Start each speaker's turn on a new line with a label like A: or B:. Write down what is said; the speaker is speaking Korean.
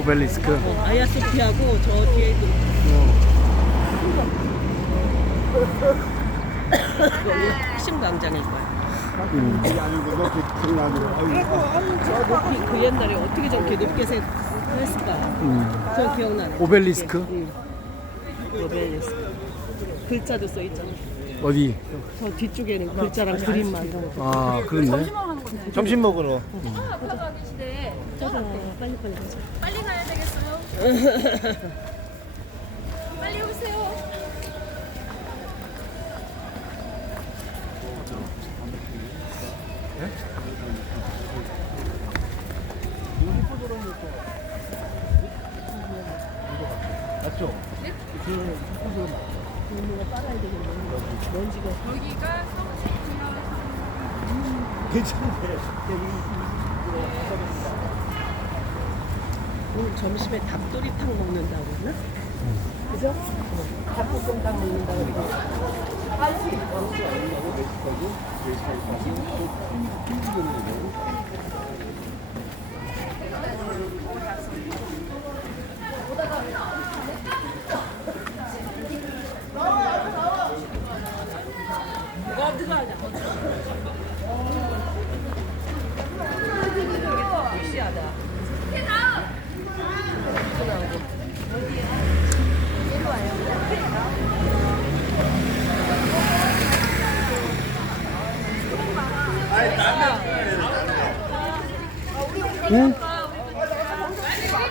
A: 오벨리스크.
B: 어, 아야소피하고 저 뒤에도 여기 핵심.
A: 음.
B: 저 높이 그 옛날에 어떻게 저렇게 높게 세- 했을까?
A: 음.
B: 저 기억나네.
A: 오벨리스크?
B: 응. 오벨리스크. 글자도 써 있잖아.
A: 어디?
B: 저 뒤쪽에는 글자랑 그림만.
A: 아, 그렇네.
C: 점심 먹으러.
B: 저거
D: 빨리 가야 되겠어요. 빨리 오세요.
C: 맞죠?
B: 먼지가
D: 여기가 성수구요.
C: 괜찮은데.
B: 오늘 점심에 닭도리탕 먹는다고 그러나? 그죠? 어, 닭볶음탕 먹는다고 그러고.
A: 응?